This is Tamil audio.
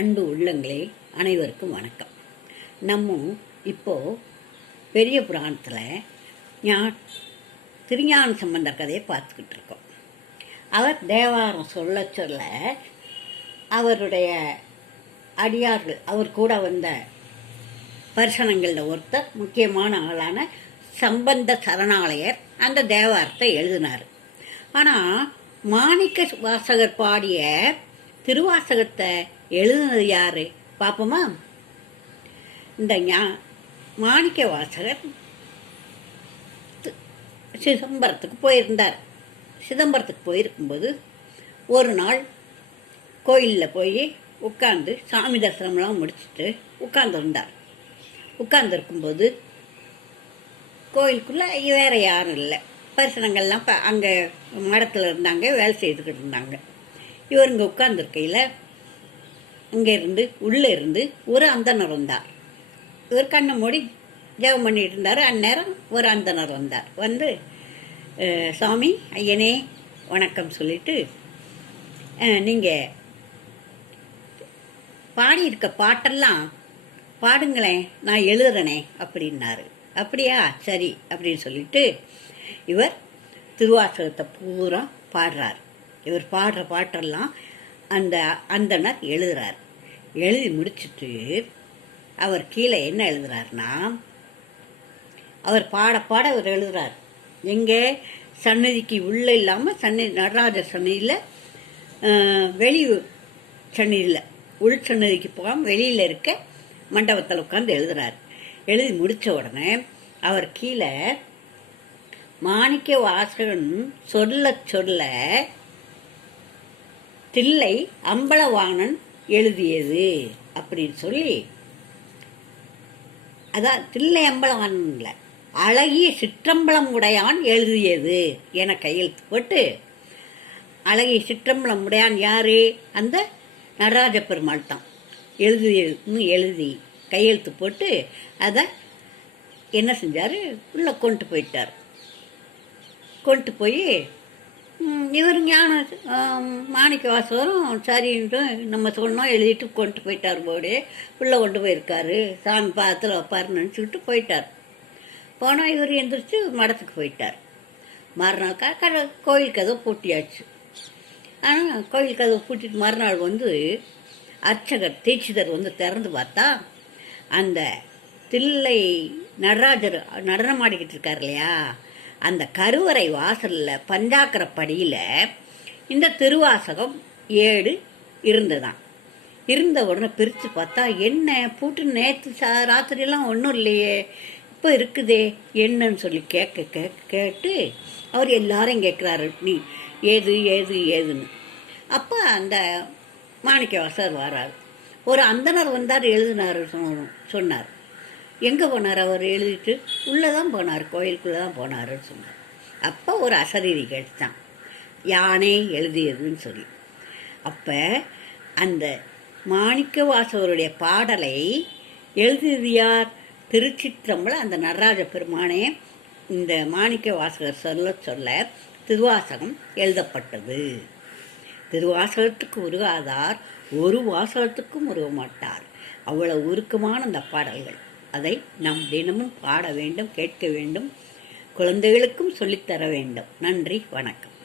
அன்பு உள்ளங்களே அனைவருக்கும் வணக்கம். நம்ம இப்போ பெரிய புராணத்தில் ஞா திருஞான சம்பந்த கதையை பார்த்துக்கிட்டு இருக்கோம். அவர் தேவாரம் சொல்ல சொல்ல அவருடைய அடியார்கள் அவர் கூட வந்த பரிசனங்களில் ஒருத்தர் முக்கியமான ஆளான சம்பந்த சரணாலயர் அந்த தேவாரத்தை எழுதினார். ஆனால் மாணிக்க வாசகர் பாடிய திருவாசகத்தை எழுதுனது யாரு? பார்ப்போமா இந்த ஞா மாணிக்க வாசகர் சிதம்பரத்துக்கு போயிருந்தார். சிதம்பரத்துக்கு போயிருக்கும்போது ஒரு நாள் கோயிலில் போய் உட்காந்து சாமி தரிசனம்லாம் முடிச்சுட்டு உட்காந்துருந்தார் உட்காந்துருக்கும்போது கோயிலுக்குள்ளே வேறு யாரும் இல்லை. பரிசனங்கள்லாம் இப்போ அங்கே மடத்தில் இருந்தாங்க வேலை செய்துக்கிட்டு இருந்தாங்க. இவர் இங்கே உட்காந்துருக்கையில் இங்கேருந்து உள்ளே இருந்து ஒரு அந்தனர் வந்தார். இவர் கண்ணை மூடி ஜெபம் பண்ணிட்டு இருந்தார். அந்நேரம் ஒரு அந்தனர் வந்தார். வந்து சாமி ஐயனே வணக்கம் சொல்லிட்டு நீங்கள் பாடியிருக்க பாட்டெல்லாம் பாடுங்களேன் நான் எழுதுறனே அப்படின்னாரு. அப்படியா? சரி அப்படின்னு சொல்லிட்டு இவர் திருவாசகத்தை பூரா பாடுறார். இவர் பாடுற பாட்டெல்லாம் அந்த அந்தனர் எழுதுறார். எழுதி முடிச்சுட்டு அவர் கீழே என்ன எழுதுறாருன்னா அவர் பாட பாட அவர் எழுதுறார். எங்கே? சன்னதிக்கு உள்ளே இல்லாமல் சன்னதி நடராஜர் சன்னதியில் வெளி சன்னதியில் உள் சன்னதிக்கு போகாமல் வெளியில் இருக்க மண்டபத்தில் உட்காந்து எழுதுறார். எழுதி முடித்த உடனே அவர் கீழே மாணிக்க வாசகன் சொல்ல சொல்ல தில்லை அம்பலவாணன் எழுதியது அப்படின்னு சொல்லி அதான் தில்லை அம்பலவாணன் இல்லை அழகிய சிற்றம்பலம் உடையான் எழுதியது என கையெழுத்து போட்டு அழகிய சிற்றம்பலம் உடையான் யாரு? அந்த நடராஜ பெருமாள் தான். எழுதியதுன்னு எழுதி கையெழுத்து போட்டு அதை என்ன செஞ்சார்? உள்ளே கொண்டு போயிட்டார். கொண்டு போய் இவர் ஞான மாணிக்க வாசகரும் சரின்ட்டு நம்ம சொன்னோம் எழுதிட்டு கொண்டு போயிட்டார் போர்டு. உள்ளே கொண்டு போயிருக்காரு. சாமி பாதத்தில் வைப்பாருன்னு நினச்சிக்கிட்டு போயிட்டார். போனால் இவர் எந்திரிச்சு மடத்துக்கு போயிட்டார். மறுநாள் கடை கோயில் கதவை பூட்டியாச்சு. ஆனால் கோயில் கதவை பூட்டிட்டு மறுநாள் வந்து அர்ச்சகர் தீட்சிதர் வந்து திறந்து பார்த்தா அந்த தில்லை நடராஜர் நடனம் ஆடிக்கிட்டு இருக்கார் இல்லையா? அந்த கருவறை வாசலில் பஞ்சாக்கர படியில் இந்த திருவாசகம் ஏடு இருந்ததாம். இருந்த உடனே பிரித்து பார்த்தா என்ன பூட்டு நேற்று சா ராத்திரியெல்லாம் ஒன்றும் இல்லையே இப்போ இருக்குதே என்னன்னு சொல்லி கேட்க கேட்க கேட்டு அவர் எல்லாரையும் கேட்குறாரு நீ ஏது ஏது ஏதுன்னு. அப்போ அந்த மாணிக்க வாசர் வராரு. ஒரு அந்தனர் வந்தார் எழுதினார் சொன்னார். எங்கே போனார் அவர் எழுதிட்டு? உள்ளே தான் போனார் கோயிலுக்குள்ளே தான் போனாருன்னு சொன்னார். அப்போ ஒரு அசரீதி கேட்டுத்தான் யானே எழுதியதுன்னு சொல்லி. அப்போ அந்த மாணிக்க வாசகருடைய பாடலை எழுதியது யார்? திருச்சிற்றம்பல அந்த நடராஜ பெருமானே இந்த மாணிக்க வாசகர் சொல்ல சொல்ல திருவாசகம் எழுதப்பட்டது. திருவாசகத்துக்கு உருகாதார் ஒரு வாசகத்துக்கும் உருக மாட்டார் அவ்வளவு உருக்கமான அந்த பாடல்கள். அதை நாம் தினமும் பாட வேண்டும் கேட்க வேண்டும் குழந்தைகளுக்கும் சொல்லித்தர வேண்டும். நன்றி வணக்கம்.